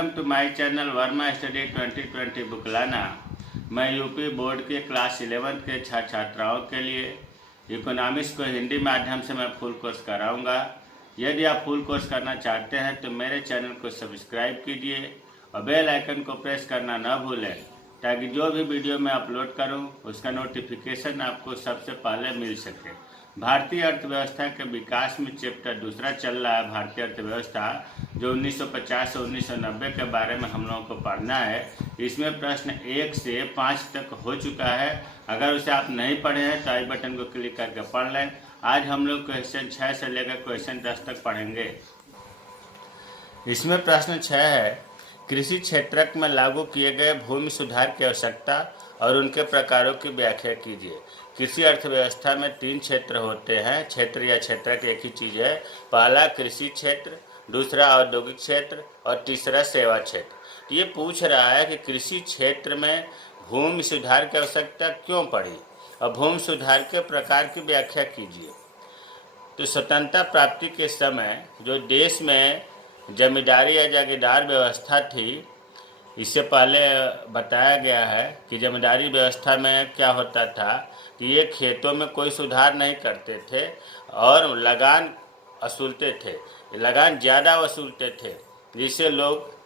Welcome to my channel Verma study 2020 बुकलाना। मैं UP board के क्लास 11 के छात्र छात्राओं के लिए इकोनॉमिक्स को हिंदी माध्यम से मैं फुल कोर्स कराऊंगा। यदि आप फुल कोर्स करना चाहते हैं तो मेरे चैनल को सब्सक्राइब कीजिए और बेल आइकन को प्रेस करना न भूलें, ताकि जो भी वीडियो मैं अपलोड करूं उसका नोटिफिकेशन आपको सबसे पहले मिल सके। भारतीय अर्थव्यवस्था के विकास में चैप्टर दूसरा चल रहा है, भारतीय अर्थव्यवस्था, जो 1950 से 1990 के बारे में हम लोगों को पढ़ना है। इसमें प्रश्न 1 से 5 तक हो चुका है। अगर उसे आप नहीं पढ़े हैं तो आई बटन को क्लिक करके पढ़ लें। आज हम लोग क्वेश्चन 6 से लेकर क्वेश्चन 10 तक पढ़ेंगे। इसमें प्रश्न 6 है, कृषि क्षेत्र में लागू किए गए भूमि सुधार की आवश्यकता और उनके प्रकारों की व्याख्या कीजिए। कृषि अर्थव्यवस्था में 3 क्षेत्र होते हैं। क्षेत्र या क्षेत्रक एक ही चीज़ है। पहला कृषि क्षेत्र, दूसरा औद्योगिक क्षेत्र और तीसरा सेवा क्षेत्र। तो ये पूछ रहा है कि कृषि क्षेत्र में भूमि सुधार की आवश्यकता क्यों पड़ी और भूमि सुधार के प्रकार की व्याख्या कीजिए। तो स्वतंत्रता प्राप्ति के समय जो देश में जमींदारी या जागीरदार व्यवस्था थी, इससे पहले बताया गया है कि जमींदारी व्यवस्था में क्या होता था कि ये खेतों में कोई सुधार नहीं करते थे और लगान वसूलते थे, लगान ज़्यादा वसूलते थे, जिससे लोग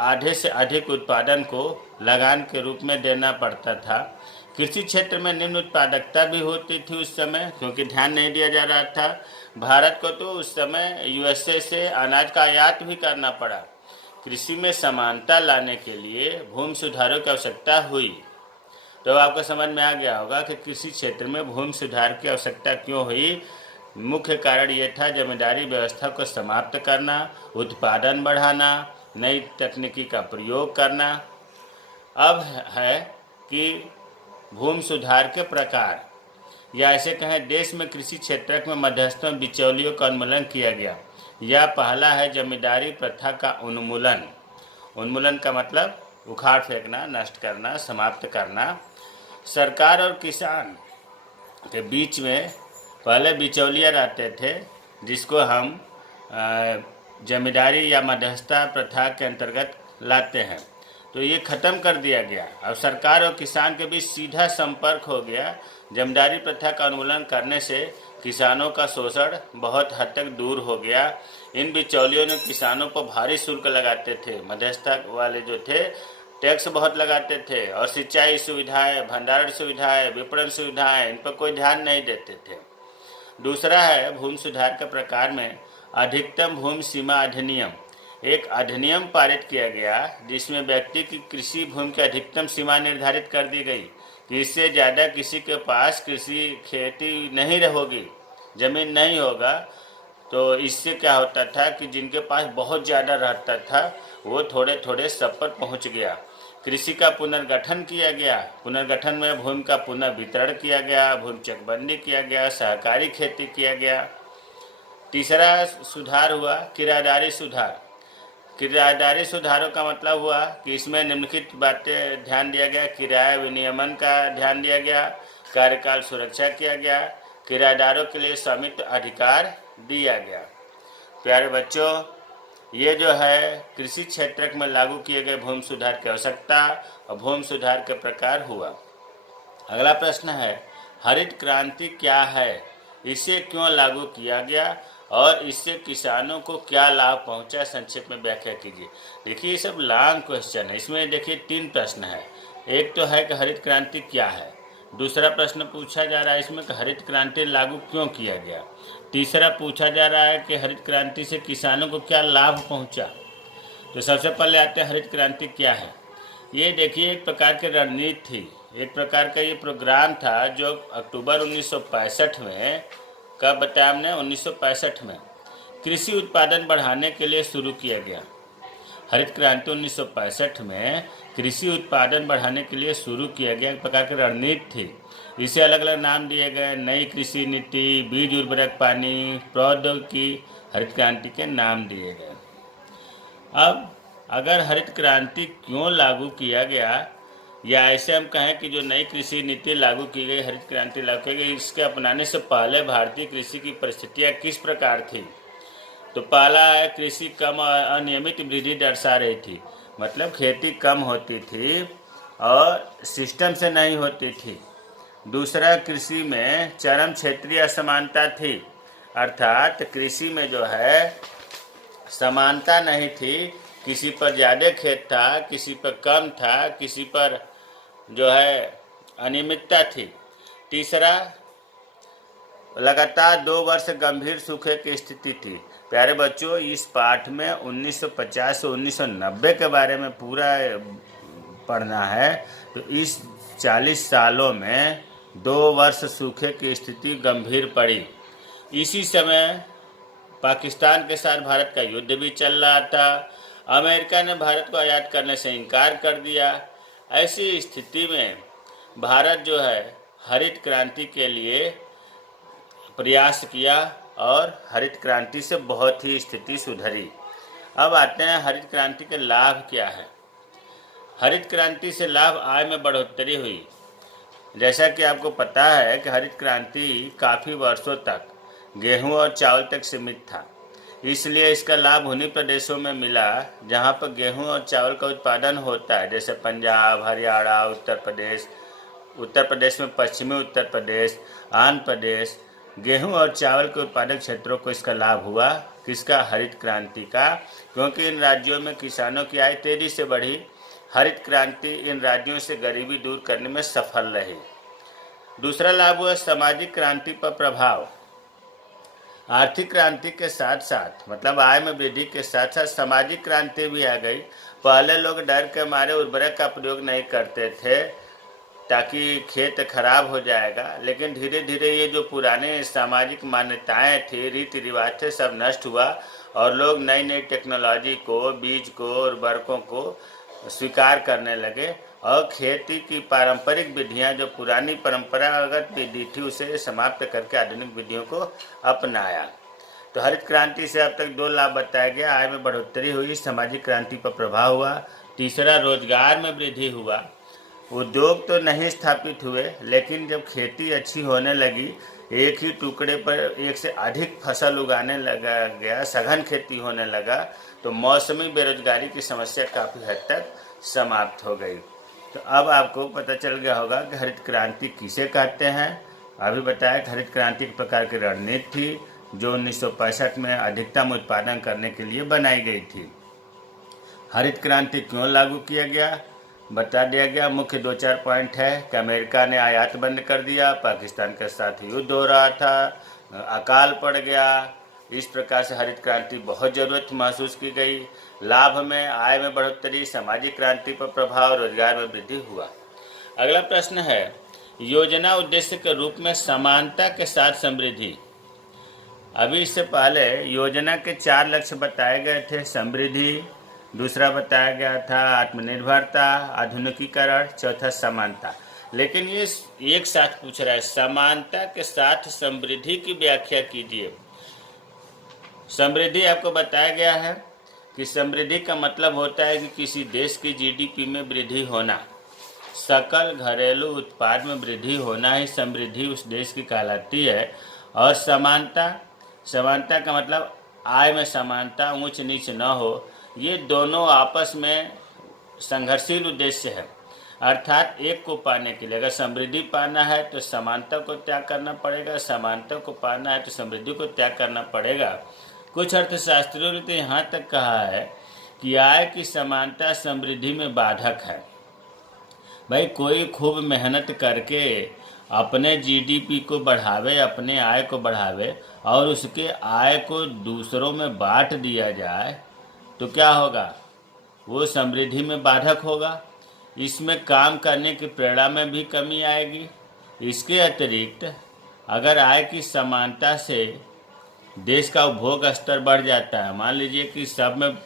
आधे से अधिक उत्पादन को लगान के रूप में देना पड़ता था। कृषि क्षेत्र में निम्न उत्पादकता भी होती थी उस समय, क्योंकि ध्यान नहीं दिया जा रहा था। भारत को तो उस समय यूएसए से अनाज का आयात भी करना पड़ा। कृषि में समानता लाने के लिए भूमि सुधारों की आवश्यकता हुई। तो आपको समझ में आ गया होगा कि कृषि क्षेत्र में भूमि सुधार की आवश्यकता क्यों हुई। मुख्य कारण ये था जमींदारी व्यवस्था को समाप्त करना, उत्पादन बढ़ाना, नई तकनीकी का प्रयोग करना। अब है कि भूमि सुधार के प्रकार, या ऐसे कहें देश में कृषि क्षेत्र में मध्यस्थों बिचौलियों का उन्मूलन किया गया। यह पहला है जमींदारी प्रथा का उन्मूलन। उन्मूलन का मतलब उखाड़ फेंकना, नष्ट करना, समाप्त करना। सरकार और किसान के बीच में पहले बिचौलिया रहते थे, जिसको हम जमींदारी या मध्यस्थता प्रथा के अंतर्गत लाते हैं। तो ये ख़त्म कर दिया गया। अब सरकार और किसान के बीच सीधा संपर्क हो गया। जमींदारी प्रथा का उन्मूलन करने से किसानों का शोषण बहुत हद तक दूर हो गया। इन बिचौलियों ने किसानों पर भारी शुल्क लगाते थे। मध्यस्थता वाले जो थे टैक्स बहुत लगाते थे, और सिंचाई सुविधाएं, भंडारण सुविधाएं, विपणन सुविधाएं, इन पर कोई ध्यान नहीं देते थे। दूसरा है भूमि सुधार के प्रकार में अधिकतम भूमि सीमा अधिनियम। एक अधिनियम पारित किया गया जिसमें व्यक्ति की कृषि भूमि की अधिकतम सीमा निर्धारित कर दी गई कि इससे ज़्यादा किसी के पास कृषि खेती नहीं होगी, ज़मीन नहीं होगा। तो इससे क्या होता था कि जिनके पास बहुत ज़्यादा रहता था वो थोड़े थोड़े सब पर पहुँच गया। कृषि का पुनर्गठन किया गया। पुनर्गठन में भूमि का पुनर्वितरण किया गया, भूमि चकबंदी किया गया, सहकारी खेती किया गया। तीसरा सुधार हुआ किराएदारी सुधार। किराएदारी सुधारों का मतलब हुआ कि इसमें निम्नलिखित बातें ध्यान दिया गया। किराया विनियमन का ध्यान दिया गया, कार्यकाल सुरक्षा किया गया, किराएदारों के लिए स्वामित्व अधिकार दिया गया। प्यारे बच्चों, ये जो है कृषि क्षेत्र में लागू किए गए भूमि सुधार की आवश्यकता और भूमि सुधार के प्रकार हुआ। अगला प्रश्न है, हरित क्रांति क्या है, इसे क्यों लागू किया गया और इससे किसानों को क्या लाभ पहुंचा, संक्षेप में व्याख्या कीजिए। देखिए ये सब लॉन्ग क्वेश्चन है। इसमें देखिए 3 प्रश्न है। एक तो है कि हरित क्रांति क्या है, दूसरा प्रश्न पूछा जा रहा है इसमें कि हरित क्रांति लागू क्यों किया गया, तीसरा पूछा जा रहा है कि हरित क्रांति से किसानों को क्या लाभ पहुंचा। तो सबसे पहले आते हैं हरित क्रांति क्या है। ये देखिए एक प्रकार की रणनीति थी, एक प्रकार का ये प्रोग्राम था जो अक्टूबर 1965 में, कब बताया हमने, 1965 में कृषि उत्पादन बढ़ाने के लिए शुरू किया गया। हरित क्रांति 1965 में कृषि उत्पादन बढ़ाने के लिए शुरू किया गया, एक प्रकार की रणनीति थी। इसे अलग अलग नाम दिए गए, नई कृषि नीति, बीज उर्वरक पानी, प्रौद्योगिकी, हरित क्रांति के नाम दिए गए। अब अगर हरित क्रांति क्यों लागू किया गया, या ऐसे हम कहें कि जो नई कृषि नीति लागू की गई, हरित क्रांति लागू की गई, इसके अपनाने से पहले भारतीय कृषि की परिस्थितियाँ किस प्रकार थी। तो पहला है कृषि कम और अनियमित वृद्धि दर्शा रही थी। मतलब खेती कम होती थी और सिस्टम से नहीं होती थी। दूसरा, कृषि में चरम क्षेत्रीय असमानता थी, अर्थात कृषि में जो है समानता नहीं थी। किसी पर ज़्यादा खेत था, किसी पर कम था, किसी पर जो है अनियमितता थी। तीसरा, लगातार 2 वर्ष गंभीर सूखे की स्थिति थी। प्यारे बच्चों, इस पाठ में 1950 से 1990 के बारे में पूरा पढ़ना है। तो इस 40 सालों में 2 वर्ष सूखे की स्थिति गंभीर पड़ी। इसी समय पाकिस्तान के साथ भारत का युद्ध भी चल रहा था। अमेरिका ने भारत को आयात करने से इनकार कर दिया। ऐसी स्थिति में भारत जो है हरित क्रांति के लिए प्रयास किया और हरित क्रांति से बहुत ही स्थिति सुधरी। अब आते हैं हरित क्रांति के लाभ क्या है। हरित क्रांति से लाभ आय में बढ़ोतरी हुई। जैसा कि आपको पता है कि हरित क्रांति काफ़ी वर्षों तक गेहूं और चावल तक सीमित था, इसलिए इसका लाभ उन्हीं प्रदेशों में मिला जहां पर गेहूं और चावल का उत्पादन होता है, जैसे पंजाब, हरियाणा, उत्तर प्रदेश में पश्चिमी उत्तर प्रदेश, आंध्र प्रदेश। गेहूं और चावल के उत्पादक क्षेत्रों को इसका लाभ हुआ। किसका? हरित क्रांति का, क्योंकि इन राज्यों में किसानों की आय तेजी से बढ़ी। हरित क्रांति इन राज्यों से गरीबी दूर करने में सफल रही। दूसरा लाभ हुआ सामाजिक क्रांति पर प्रभाव। आर्थिक क्रांति के साथ साथ, मतलब आय में वृद्धि के साथ साथ सामाजिक क्रांति भी आ गई। पहले लोग डर के मारे उर्वरक का प्रयोग नहीं करते थे ताकि खेत खराब हो जाएगा, लेकिन धीरे धीरे ये जो पुराने सामाजिक मान्यताएं थी, रीति रिवाज थे, सब नष्ट हुआ और लोग नई नई टेक्नोलॉजी को, बीज को, उर्वरकों को स्वीकार करने लगे और खेती की पारंपरिक विधियां, जो पुरानी परंपरागत विधि थी, उसे समाप्त करके आधुनिक विधियों को अपनाया। तो हरित क्रांति से अब तक 2 लाभ बताया गया। आय में बढ़ोतरी हुई, सामाजिक क्रांति पर प्रभाव हुआ। तीसरा, रोजगार में वृद्धि हुआ। उद्योग तो नहीं स्थापित हुए, लेकिन जब खेती अच्छी होने लगी, एक ही टुकड़े पर एक से अधिक फसल उगाने लगा गया, सघन खेती होने लगा, तो मौसमी बेरोजगारी की समस्या काफ़ी हद तक समाप्त हो गई। तो अब आपको पता चल गया होगा कि हरित क्रांति किसे कहते हैं। अभी बताया कि हरित क्रांति एक प्रकार की रणनीति थी जो 1965 में अधिकतम उत्पादन करने के लिए बनाई गई थी। हरित क्रांति क्यों लागू किया गया, बता दिया गया। मुख्य 2-4 पॉइंट है कि अमेरिका ने आयात बंद कर दिया, पाकिस्तान के साथ युद्ध हो रहा था, अकाल पड़ गया। इस प्रकार से हरित क्रांति बहुत ज़रूरत महसूस की गई। लाभ में आय में बढ़ोतरी, सामाजिक क्रांति पर प्रभाव, रोजगार में वृद्धि हुआ। अगला प्रश्न है, योजना उद्देश्य के रूप में समानता के साथ समृद्धि। अभी इससे पहले योजना के 4 लक्ष्य बताए गए थे। समृद्धि, दूसरा बताया गया था आत्मनिर्भरता, आधुनिकीकरण, चौथा समानता। लेकिन ये एक साथ पूछ रहा है, समानता के साथ समृद्धि की व्याख्या कीजिए। समृद्धि आपको बताया गया है कि समृद्धि का मतलब होता है कि किसी देश की जीडीपी में वृद्धि होना, सकल घरेलू उत्पाद में वृद्धि होना ही समृद्धि उस देश की कहलाती है। और समानता का मतलब आय में समानता, ऊंच नीच न हो। ये दोनों आपस में संघर्षशील उद्देश्य है, अर्थात एक को पाने के लिए अगर समृद्धि पाना है तो समानता को त्याग करना पड़ेगा, समानता को पाना है तो समृद्धि को त्याग करना पड़ेगा। कुछ अर्थशास्त्रियों ने तो यहाँ तक कहा है कि आय की समानता समृद्धि में बाधक है। भाई, कोई खूब मेहनत करके अपने जीडीपी को बढ़ावे, अपने आय को बढ़ावे और उसके आय को दूसरों में बांट दिया जाए तो क्या होगा? वो समृद्धि में बाधक होगा। इसमें काम करने की प्रेरणा में भी कमी आएगी। इसके अतिरिक्त अगर आय की समानता से देश का उपभोग स्तर बढ़ जाता है, मान लीजिए कि सब में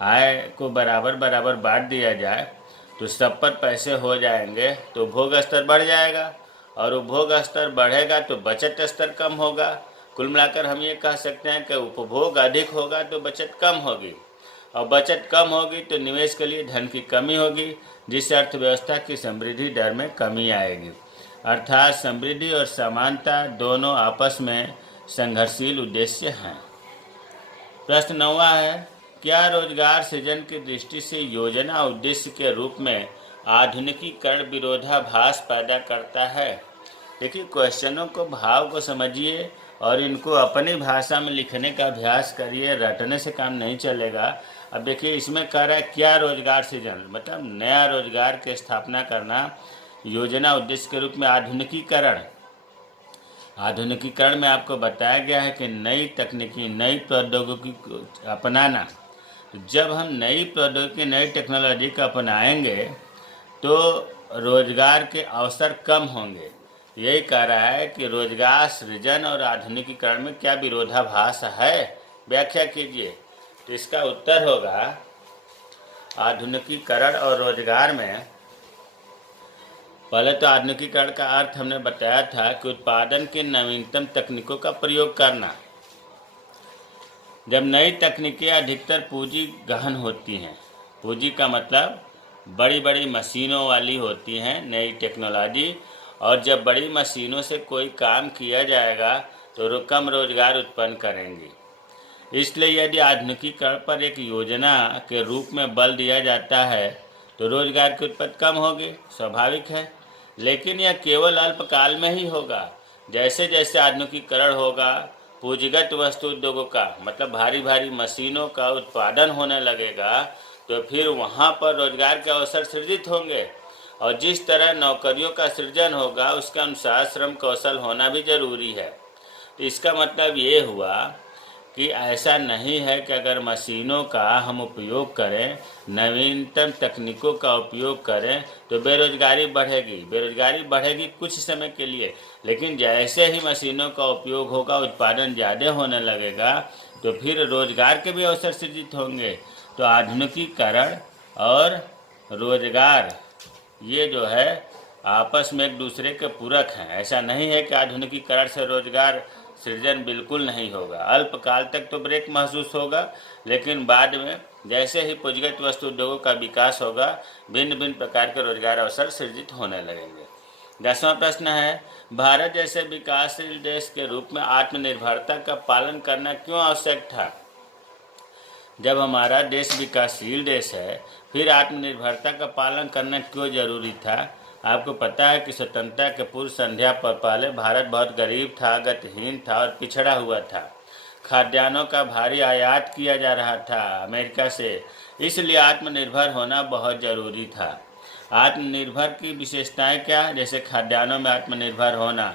आय को बराबर बराबर बांट दिया जाए तो सब पर पैसे हो जाएंगे, तो उपभोग स्तर बढ़ जाएगा और उपभोग स्तर बढ़ेगा तो बचत स्तर कम होगा। कुल मिलाकर हम ये कह सकते हैं कि उपभोग अधिक होगा तो बचत कम होगी और बचत कम होगी तो निवेश के लिए धन की कमी होगी, जिससे अर्थव्यवस्था की समृद्धि दर में कमी आएगी। अर्थात समृद्धि और समानता दोनों आपस में संघर्षशील उद्देश्य हैं। प्रश्न 9वां है, क्या रोजगार सृजन की दृष्टि से योजना उद्देश्य के रूप में आधुनिकीकरण विरोधाभास पैदा करता है? देखिए, क्वेश्चनों को, भाव को समझिए और इनको अपनी भाषा में लिखने का अभ्यास करिए। रटने से काम नहीं चलेगा। अब देखिए, इसमें कह रहा है क्या रोजगार सृजन, मतलब नया रोजगार की स्थापना करना, योजना उद्देश्य के रूप में आधुनिकीकरण। आधुनिकीकरण में आपको बताया गया है कि नई तकनीकी, नई प्रौद्योगिकी को अपनाना। जब हम नई प्रौद्योगिकी, नई टेक्नोलॉजी को अपनाएंगे तो रोजगार के अवसर कम होंगे। यही कह रहा है कि रोजगार सृजन और आधुनिकीकरण में क्या विरोधाभास है, व्याख्या कीजिए। तो इसका उत्तर होगा, आधुनिकीकरण और रोजगार में, पहले तो आधुनिकीकरण का अर्थ हमने बताया था कि उत्पादन की नवीनतम तकनीकों का प्रयोग करना। जब नई तकनीकें अधिकतर पूंजी गहन होती हैं, पूंजी का मतलब बड़ी बड़ी मशीनों वाली होती हैं नई टेक्नोलॉजी, और जब बड़ी मशीनों से कोई काम किया जाएगा तो कम रोजगार उत्पन्न करेंगी। इसलिए यदि आधुनिकीकरण पर एक योजना के रूप में बल दिया जाता है तो रोजगार की उत्पत्ति कम होगी, स्वाभाविक है। लेकिन यह केवल अल्पकाल में ही होगा। जैसे जैसे आधुनिकीकरण होगा, पूंजीगत वस्तु उद्योगों का, मतलब भारी भारी मशीनों का उत्पादन होने लगेगा, तो फिर वहाँ पर रोजगार के अवसर सृजित होंगे। और जिस तरह नौकरियों का सृजन होगा उसके अनुसार श्रम कौशल होना भी जरूरी है। तो इसका मतलब ये हुआ कि ऐसा नहीं है कि अगर मशीनों का हम उपयोग करें, नवीनतम तकनीकों का उपयोग करें तो बेरोजगारी बढ़ेगी। बेरोजगारी बढ़ेगी कुछ समय के लिए, लेकिन जैसे ही मशीनों का उपयोग होगा, उत्पादन ज़्यादा होने लगेगा, तो फिर रोजगार के भी अवसर सृजित होंगे। तो आधुनिकीकरण और रोजगार ये जो है आपस में एक दूसरे के पूरक हैं। ऐसा नहीं है कि आधुनिकीकरण से रोजगार सृजन बिल्कुल नहीं होगा। अल्पकाल तक तो ब्रेक महसूस होगा, लेकिन बाद में जैसे ही पूंजीगत वस्तु उद्योगों का विकास होगा, भिन्न भिन्न प्रकार के रोजगार अवसर सृजित होने लगेंगे। 10वां प्रश्न है, भारत जैसे विकासशील देश के रूप में आत्मनिर्भरता का पालन करना क्यों आवश्यक था? जब हमारा देश विकासशील देश है, फिर आत्मनिर्भरता का पालन करना क्यों जरूरी था? आपको पता है कि स्वतंत्रता के पूर्व संध्या पर पहले भारत बहुत गरीब था, गतिहीन था और पिछड़ा हुआ था। खाद्यान्नों का भारी आयात किया जा रहा था अमेरिका से, इसलिए आत्मनिर्भर होना बहुत ज़रूरी था। आत्मनिर्भर की विशेषताएं क्या? जैसे खाद्यान्नों में आत्मनिर्भर होना,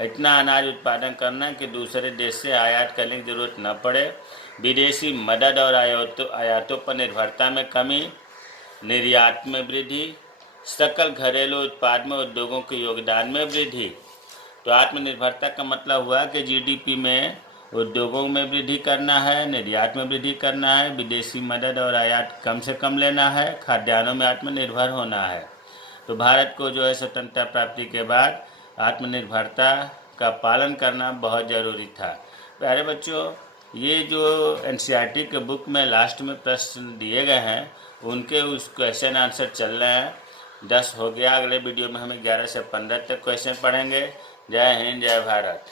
इतना अनाज उत्पादन करना कि दूसरे देश से आयात करने की जरूरत न पड़े, विदेशी मदद और आयातों पर निर्भरता में कमी, निर्यात में वृद्धि, सकल घरेलू उत्पाद में उद्योगों के योगदान में वृद्धि। तो आत्मनिर्भरता का मतलब हुआ कि जीडीपी में, उद्योगों में वृद्धि करना है, निर्यात में वृद्धि करना है, विदेशी मदद और आयात कम से कम लेना है, खाद्यान्नों में आत्मनिर्भर होना है। तो भारत को जो है स्वतंत्रता प्राप्ति के बाद आत्मनिर्भरता का पालन करना बहुत ज़रूरी था। प्यारे बच्चों, ये जो एनसीईआरटी के बुक में लास्ट में प्रश्न दिए गए हैं, उनके उस क्वेश्चन आंसर चल रहे हैं। 10 हो गया। अगले वीडियो में हम 11 से 15 तक क्वेश्चन पढ़ेंगे। जय हिंद, जय भारत।